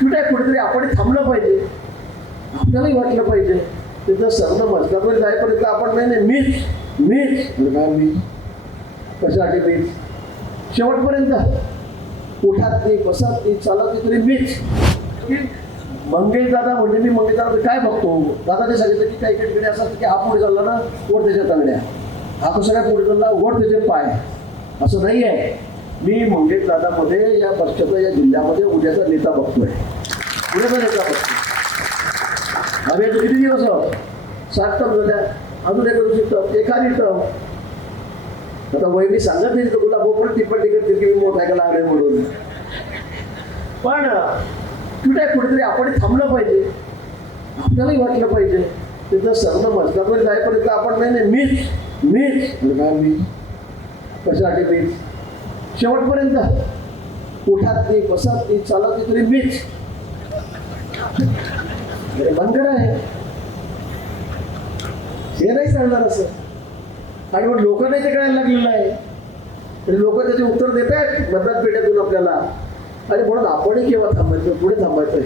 कुठे कुठेतरी आपण थांबलं पाहिजे, आपल्यालाही वाटलं पाहिजे. तिथं सर्ण मजलापर्यंत जाईपर्यंत आपण नाही मीच मीच काय मी कशासाठी मीच शेवटपर्यंत उठात नाही, बसत नाही, चालत नाही तरी मीच. मंगेश दादा म्हणजे मी मंगेश दादा काय बघतो, दादाने सांगितलं की काही काही असं की हा पुढे चालला ना वर त्याच्या तांगड्या, हा कसं काय पुढे चालला वर त्याचे पाय, असं नाही आहे. मी मंगेश दादामध्ये या पक्षाचा या जिल्ह्यामध्ये उद्याचा नेता बघतोय, उद्याचा नेता बघतोय. आम्ही आता किती दिवस आहोत, 7 टर्म झाल्या, अजून एक टर्म, एखादी टर्म. आता वय मी सांगत नाही तर तुला पण टिप्पणी करते की मी मोठा ऐकायला आले म्हणून, पण कुठे कुठेतरी आपण थांबलं पाहिजे, आपल्यालाही वाटलं पाहिजे. तिथं सर्ण मजलापर्यंत जाईपर्यंत आपण नाही मीच मीच काय मी कशासाठी मीच शेवटपर्यंत उठात नाही, बसत नाही, चालत नाही तरी मीच. बंद आहे हे नाही सांगणार असं. आणि मग लोक नाही ते कळायला लागलेलं आहे, लोक त्याचे उत्तर देत आहेत मतदान पेढ्यातून आपल्याला. आणि म्हणून आपणही केव्हा थांबायचं, पुढे थांबायचं.